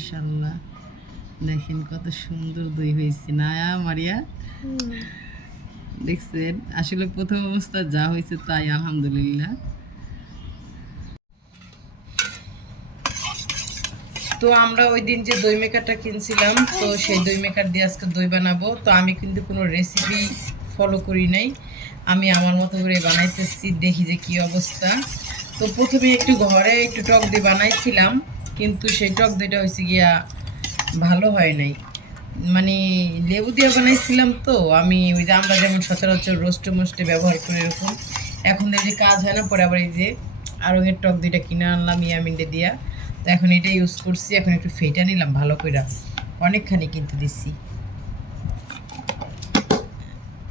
মাশাআল্লাহ, দেখেন কত সুন্দর দই হয়েছে না মারিয়া? দেখছেন, আসলে প্রথম অবস্থা যা হয়েছে তাই আলহামদুলিল্লাহ। তো আমরা ওই দিন যে দই মেকারটা কিনছিলাম, তো সেই দই মেকার দিয়ে আজকে দই বানাবো। তো আমি কিন্তু কোনো রেসিপি ফলো করি নাই, আমি আমার মতো করে বানাইতেছি, দেখি যে কি অবস্থা। তো প্রথমে একটু ঘরে একটু টক দই বানাইছিলাম, কিন্তু সেই টক দইটা হয়েছে গিয়া ভালো হয় নাই। মানে লেবু দিয়ে বানাইছিলাম, তো আমি ওই যে আমরা যেমন সচরাচর রোস্টে মোস্টে ব্যবহার করি এরকম। এখন এই যে কাজ হয় না, পরে আবার এই যে আড়ঙের টক দইটা কিনে আনলাম ইয়ামিনডে দিয়া। তো এখন এটা ইউজ করছি, এখন একটু ফেটা নিলাম ভালো করে, অনেকখানি কিনতে দিচ্ছি।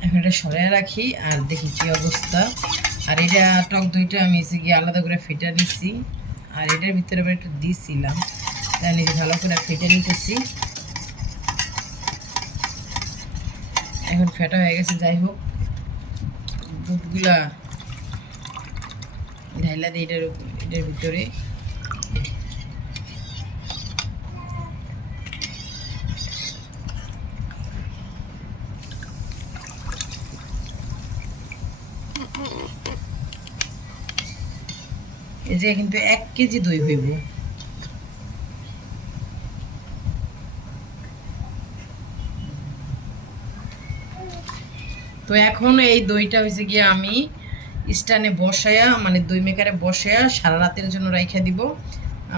এখন এটা সরাই রাখি আর দেখি কি অবস্থা। আর এটা টক দইটা আমি এসে গিয়ে আলাদা করে ফেটা নিচ্ছি, আর এটার ভিতরে আবার একটু দিয়েছিলাম, তাই নিজে ভালো করে ফেটে নিতেছি। এখন ফেটা হয়ে গেছে, যাই হোক দুধগুলা ঢাইলা দিয়ে এটার ভিতরে। এই যে কিন্তু 1 কেজি দই হইব। তো এখন এই দইটা হয়েছে গিয়ে আমি স্ট্যান্ডে বসায়া, মানে দই মেকারে বসায়া সারা রাতের জন্য রাইখা দিব।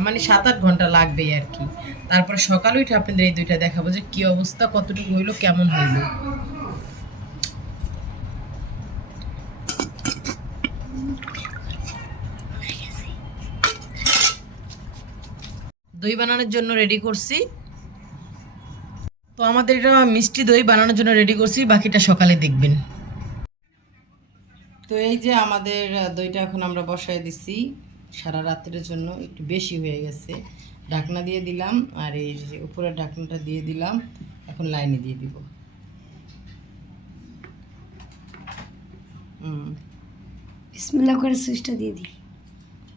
মানে 7-8 ঘন্টা লাগবে আর কি। তারপরে সকালে উঠে আপনাদের এই দইটা দেখাবো যে কি অবস্থা, কতটুকু হইলো, কেমন হইলো। দই বানানোর জন্য রেডি করছি। তো আমাদের এটা মিষ্টি দই বানানোর জন্য রেডি করছি, বাকিটা সকালে দেখবেন। তো এই যে আমাদের দইটা এখন আমরা বসায় দিছি সারা রাতের জন্য, একটু বেশি হয়ে গেছে। ঢাকনা দিয়ে দিলাম, আর এই যে উপরের ঢাকনাটা দিয়ে দিলাম, এখন লাইনে দিয়ে দিব। বিসমিল্লাহ করে সুইচটা দিয়ে দিই।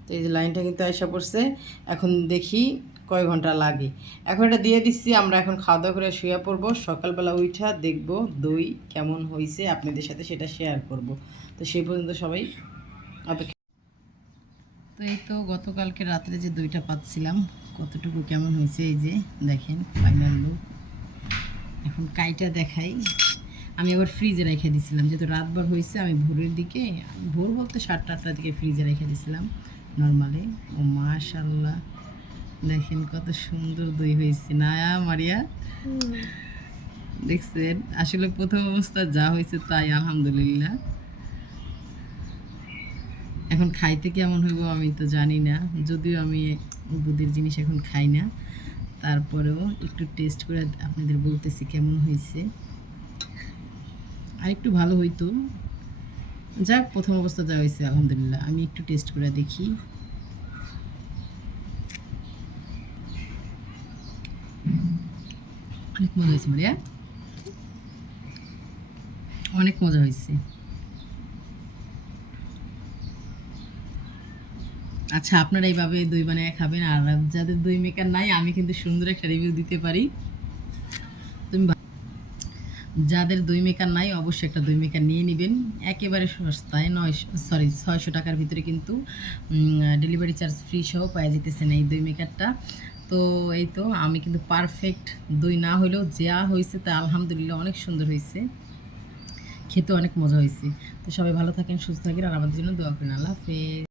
তো এই যে লাইনটা কিন্তু আয়সা পড়ছে, এখন দেখি কয় ঘন্টা লাগে। এখন এটা দিয়ে দিচ্ছি, আমরা এখন খাওয়া দাওয়া করে শুয়ে পড়বো। সকালবেলা উঠা দেখবো দই কেমন হয়েছে, আপনাদের সাথে সেটা শেয়ার করব। তো সেই পর্যন্ত সবাই অপেক্ষা। তো এই তো গতকালকে রাত্রে যে দইটা পাচ্ছিলাম, কতটুকু কেমন হয়েছে এই যে দেখেন ফাইনাল লুক। এখন কাইটা দেখাই। আমি আবার ফ্রিজে রেখে দিয়েছিলাম, যেহেতু রাতভর হয়েছে, আমি ভোরের দিকে, ভোর বলতে 7-8টার দিকে ফ্রিজে রেখে দিয়েছিলাম নর্মালে। ও মাশাআল্লাহ, দেখেন কত সুন্দর দই হয়েছে না মারিয়া? দেখছেন, আসলে প্রথম অবস্থা যা হয়েছে তাই আলহামদুলিল্লাহ। এখন খাইতে কেমন হইব আমি তো জানি না, যদিও আমি দুধের জিনিস এখন খাই না, তারপরেও একটু টেস্ট করে আপনাদের বলতেছি কেমন হয়েছে। আর একটু ভালো হইতো, যাক প্রথম অবস্থা যা হয়েছে আলহামদুলিল্লাহ। আমি একটু টেস্ট করে দেখি। অনেক মজা হয়েছে মারিয়া, অনেক মজা হয়েছে। আচ্ছা, আপনারা এইভাবে দই বানিয়ে খাবেন। আর যাদের দই মেকার নাই, আমি কিন্তু সুন্দর একটা রিভিউ দিতে পারি। তুমি যাদের দই মেকার নাই, অবশ্যই একটা দই মেকার নিয়ে নেবেন, একেবারে সস্তায় 600 টাকার ভিতরে কিন্তু ডেলিভারি চার্জ ফ্রি সহ পাওয়া যেতেছেন এই দই মেকারটা। তো এই তো আমি কিন্তু পারফেক্ট দই না হলেও যা হয়েছে তা আলহামদুলিল্লাহ অনেক সুন্দর হয়েছে, খেতে অনেক মজা হয়েছে। তো সবাই ভালো থাকেন, সুস্থ থাকেন, আর আমাদের জন্য দোয়া করেন। আল্লাহ হাফেজ।